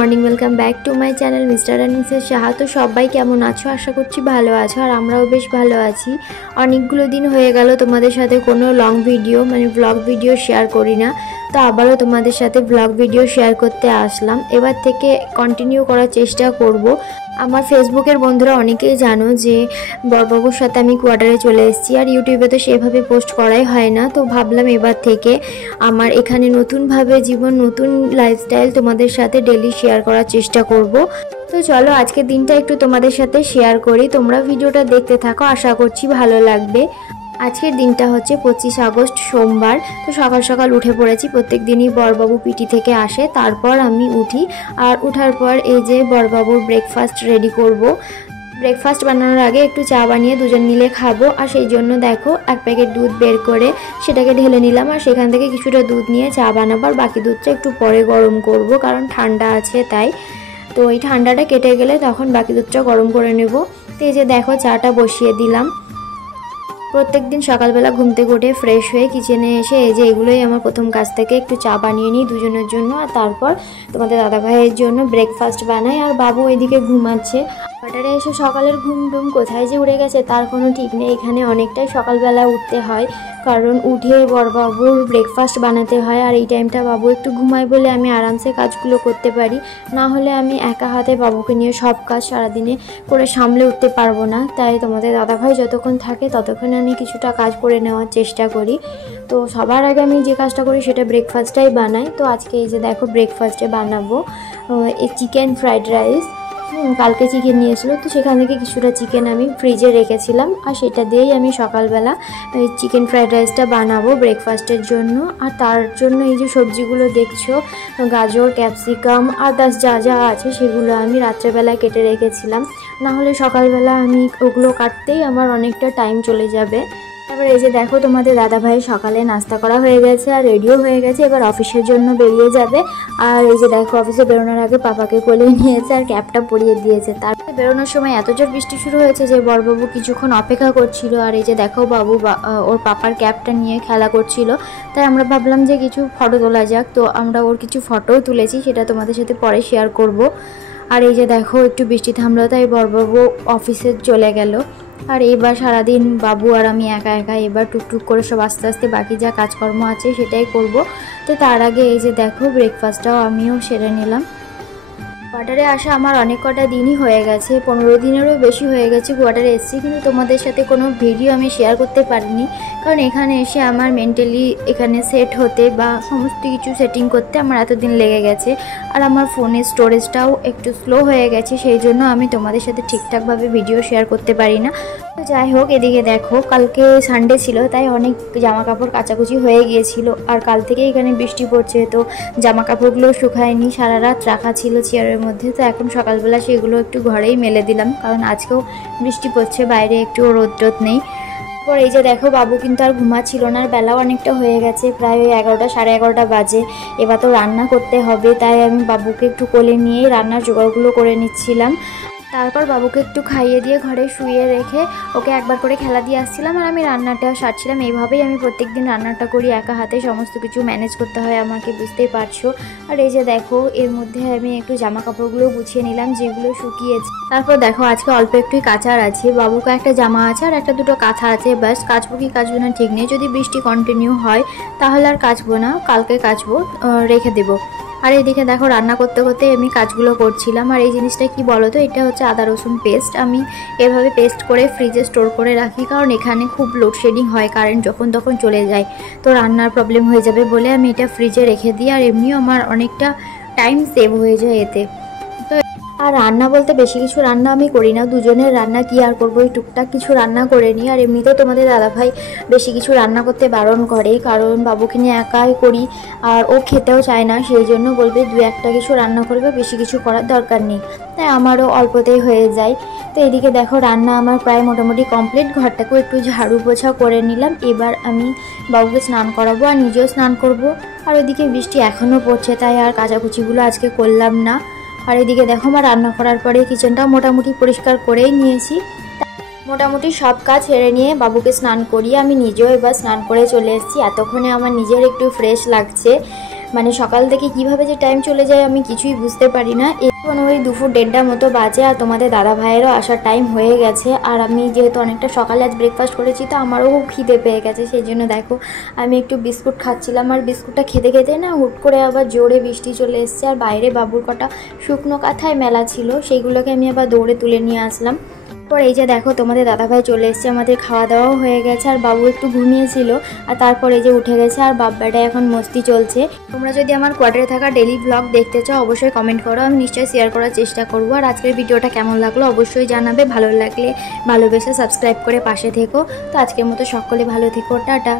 Morning, welcome back to my channel mister আনিসের সাহা। তো সবাই কেমন আছো? আশা করছি ভালো আছো, আর আমরাও বেশ ভালো আছি। অনেকগুলো দিন হয়ে গেল তোমাদের সাথে কোনো long video blog video share করি না। তো আবারও তোমাদের সাথে ব্লগ ভিডিও শেয়ার করতে আসলাম। এবার থেকে কন্টিনিউ করার চেষ্টা করব। আমার ফেসবুকের বন্ধুরা অনেকেই জানো যে বড়বাবুর সাথে আমি কোয়ার্টারে চলে এসেছি, আর ইউটিউবে তো সেভাবে পোস্ট করাই হয় না। তো ভাবলাম এবার থেকে আমার এখানে নতুনভাবে জীবন, নতুন লাইফস্টাইল তোমাদের সাথে ডেলি শেয়ার করার চেষ্টা করব। তো চলো আজকের দিনটা একটু তোমাদের সাথে শেয়ার করি। তোমরা ভিডিওটা দেখতে থাকো, আশা করছি ভালো লাগবে। আজকের দিনটা হচ্ছে 25 আগস্ট সোমবার। তো সকাল সকাল উঠে পড়েছি। প্রত্যেক দিনই বড়বাবু পিটি থেকে আসে, তারপর আমি উঠি। আর উঠার পর এই যে বড়বাবুর ব্রেকফাস্ট রেডি করব। ব্রেকফাস্ট বানানোর আগে একটু চা বানিয়ে দুজন মিলে খাবো, আর সেই জন্য দেখো এক প্যাকেট দুধ বের করে সেটাকে ঢেলে নিলাম, আর সেখান থেকে কিছুটা দুধ নিয়ে চা বানাবো। আর বাকি দুধটা একটু পরে গরম করব, কারণ ঠান্ডা আছে তাই। তো এই ঠান্ডাটা কেটে গেলে তখন বাকি দুধটা গরম করে নেব। তো এই যে দেখো চাটা বসিয়ে দিলাম। প্রত্যেক দিন সকালবেলা ঘুম থেকে উঠে ফ্রেশ হয়ে কিচেনে এসে এই যে এগুলোই আমার প্রথম কাজ থেকে একটু চা বানিয়ে নিই দুজনের জন্য, আর তারপর তোমাদের দাদাভাইয়ের জন্য ব্রেকফাস্ট বানাই। আর বাবু এদিকে ঘুমাচ্ছে। কোয়ার্টারে এসে সকালের ঘুম টুম কোথায় যে উড়ে গেছে তার কোনো ঠিক নেই। এখানে অনেকটাই সকালবেলা উঠতে হয়, কারণ উঠে বড়বাবুর ব্রেকফাস্ট বানাতে হয়। আর এই টাইমটা বাবু একটু ঘুমায় বলে আমি আরামসে কাজগুলো করতে পারি, না হলে আমি একা হাতে বাবুকে নিয়ে সব কাজ সারাদিনে করে সামলে উঠতে পারবো না। তাই তোমাদের দাদাভাই যতক্ষণ থাকে ততক্ষণে আমি কিছুটা কাজ করে নেওয়ার চেষ্টা করি। তো সবার আগে আমি যে কাজটা করি সেটা ব্রেকফাস্টটাই বানাই। তো আজকে এই যে দেখো ব্রেকফাস্টে বানাবো এই চিকেন ফ্রাইড রাইস। কালকে চিকেন নিয়েছিল, তো সেখান থেকে কিছুটা চিকেন আমি ফ্রিজে রেখেছিলাম, আর সেটা দিয়েই আমি সকালবেলা এই চিকেন ফ্রাইড রাইসটা বানাবো ব্রেকফাস্টের জন্য। আর তার জন্য এই যে সবজিগুলো দেখছো, গাজর, ক্যাপসিকাম, আদার্স যা যা আছে সেগুলো আমি রাত্রেবেলায় কেটে রেখেছিলাম, না হলে সকালবেলা আমি ওগুলো কাটতেই আমার অনেকটা টাইম চলে যাবে। তারপর এই যে দেখো তোমাদের দাদাভাই সকালে নাস্তা করা হয়ে গেছে আর রেডিও হয়ে গেছে, এবার অফিসের জন্য বেরিয়ে যাবে। আর এই যে দেখো অফিসে বেরোনোর আগে পাপাকে কোলে নিয়েছে আর ক্যাপটা পরিয়ে দিয়েছে। তারপরে বেরোনোর সময় এত জোর বৃষ্টি শুরু হয়েছে যে বড়বাবু কিছুক্ষণ অপেক্ষা করছিল। আর এই যে দেখো বাবু ওর পাপার ক্যাপটা নিয়ে খেলা করছিল, তাই আমরা ভাবলাম যে কিছু ফটো তোলা যাক। তো আমরা ওর কিছু ফটোও তুলেছি, সেটা তোমাদের সাথে পরে শেয়ার করব। আর এই যে দেখো একটু বৃষ্টি থামলো, তাই বড়বাবু অফিসে চলে গেল। আর এইবার সারাদিন বাবু আর আমি একা একা এবার টুকটুক করে সব আস্তে আস্তে বাকি যা কাজকর্ম আছে সেটাই করব। তো তার আগে এই যে দেখো ব্রেকফাস্টটাও আমিও সেরে নিলাম। কোয়ার্টারে আসা আমার অনেক কটা দিনই হয়ে গেছে, 15 দিনেরও বেশি হয়ে গেছে কোয়ার্টারে এসেছি, কিন্তু তোমাদের সাথে কোনো ভিডিও আমি শেয়ার করতে পারিনি, কারণ এখানে এসে আমার মেন্টালি এখানে সেট হতে বা সমস্ত কিছু সেটিং করতে আমার এতদিন লেগে গেছে। আর আমার ফোনের স্টোরেজটাও একটু স্লো হয়ে গেছে, সেই জন্য আমি তোমাদের সাথে ঠিকঠাকভাবে ভিডিও শেয়ার করতে পারি না। তো যাই হোক, এদিকে দেখো কালকে সানডে ছিল, তাই অনেক জামা কাপড় কাচাকুচি হয়ে গিয়েছিল। আর কাল থেকে এখানে বৃষ্টি পড়ছে, তো জামা কাপড়গুলো শুকায়নি, সারা রাত রাখা ছিল চেয়ারের মধ্যে। তো এখন সকালবেলা সেগুলো একটু ঘরেই মেলে দিলাম, কারণ আজকেও বৃষ্টি পড়ছে, বাইরে একটু রোদ টোদ নেই। তারপর এই যে দেখো বাবু কিন্তু আর ঘুমাচ্ছিল না, আর বেলাও অনেকটা হয়ে গেছে, প্রায় 11টা সাড়ে 11টা বাজে। এবার তো রান্না করতে হবে, তাই আমি বাবুকে একটু কোলে নিয়েই রান্নার জোগাড়গুলো করে নিচ্ছিলাম। তারপর বাবুকে একটু খাইয়ে দিয়ে ঘরে শুয়ে রেখে ওকে একবার করে খেলা দিয়ে আসছিলাম, আর আমি রান্নাটা সারছিলাম। এইভাবেই আমি প্রত্যেকদিন রান্নাটা করি, একা হাতে সমস্ত কিছু ম্যানেজ করতে হয় আমাকে, বুঝতেই পারছো। আর এই যে দেখো এর মধ্যে আমি একটু জামা কাপড়গুলো গুছিয়ে নিলাম যেগুলো শুকিয়েছে। তারপর দেখো আজকে অল্প একটুই কাচার আছে, বাবুকে একটা জামা আছে আর একটা দুটো কাঁথা আছে, ব্যাস। কাচবো কি কাচবো না ঠিক নেই, যদি বৃষ্টি কন্টিনিউ হয় তাহলে আর কাচবো না, কালকে কাচবো, রেখে দেবো। আর এইদিকে দেখো রান্না করতে করতে আমি কাজগুলো করছিলাম। আর এই জিনিসটা কি বলো তো, এটা হচ্ছে আদা রসুন পেস্ট। আমি এভাবে পেস্ট করে ফ্রিজে স্টোর করে রাখি, কারণ এখানে খুব লোডশেডিং হয়, কারেন্ট যখন তখন চলে যায়, তো রান্নার প্রবলেম হয়ে যাবে বলে আমি এটা ফ্রিজে রেখে দিই। আর এমনিও আমার অনেকটা টাইম সেভ হয়ে যায় এতে। আর রান্না বলতে বেশি কিছু রান্না আমি করি না, দুজনের রান্না কি আর করবো, এই টুকটাক কিছু রান্না করে নিই। আর এমনিতেও তোমাদের দাদাভাই বেশি কিছু রান্না করতে বারণ করে, কারণ বাবুকে নিয়ে একাই করি আর ও খেতেও চায় না, সেই জন্য বলবে দু একটা কিছু রান্না করবে, বেশি কিছু করার দরকার নেই। তাই আমারও অল্পতেই হয়ে যায়। তো এদিকে দেখো রান্না আমার প্রায় মোটামুটি কমপ্লিট, ঘরটাকেও একটু ঝাড়ু পোছা করে নিলাম। এবার আমি বাবুকে স্নান করাবো আর নিজেও স্নান করব। আর ওইদিকে বৃষ্টি এখনও পড়ছে, তাই আর কাচাকুচিগুলো আজকে করলাম না। আর এদিকে দেখো আমার রান্না করার পরে কিচেনটা মোটামুটি পরিষ্কার করেই নিয়েছি। মোটামুটি সব কাজ সেরে নিয়ে বাবুকে স্নান করিয়ে আমি নিজেও এবার স্নান করে চলে এসেছি। এতক্ষণে আমার নিজের একটু ফ্রেশ লাগছে। মানে সকাল থেকে কিভাবে যে টাইম চলে যায় আমি কিছুই বুঝতে পারি না। এখন ওই দুপুর 1:30 মতো বাজে আর তোমাদের দাদা ভাইয়েরও আসার টাইম হয়ে গেছে। আর আমি যেহেতু অনেকটা সকালে আজ ব্রেকফাস্ট করেছি তো আমারও খুব খিদে পেয়ে গেছে, সেই জন্য দেখো আমি একটু বিস্কুট খাচ্ছিলাম। আর বিস্কুটটা খেতে খেতে না হুট করে আবার জোরে বৃষ্টি চলে এসছে, আর বাইরে বাবুর কটা শুকনো কাঁথায় মেলা ছিল, সেইগুলোকে আমি আবার দৌড়ে তুলে নিয়ে আসলাম। তারপর এই যে দেখো তোমাদের দাদাভাই চলে এসছে, আমাদের খাওয়া দাওয়াও হয়ে গেছে, আর বাবু একটু ঘুমিয়েছিল আর তারপর এই যে উঠে গেছে, আর বাব্বাটা এখন মস্তি চলছে। তোমরা যদি আমার কোয়ার্টারে থাকা ডেইলি ব্লগ দেখতে চাও অবশ্যই কমেন্ট করো, আমি নিশ্চয়ই শেয়ার করার চেষ্টা করবো। আর আজকের ভিডিওটা কেমন লাগলো অবশ্যই জানাবে, ভালো লাগলে ভালোবেসে সাবস্ক্রাইব করে পাশে থেকো। তো আজকের মতো সকলে ভালো থেকো, টাটা।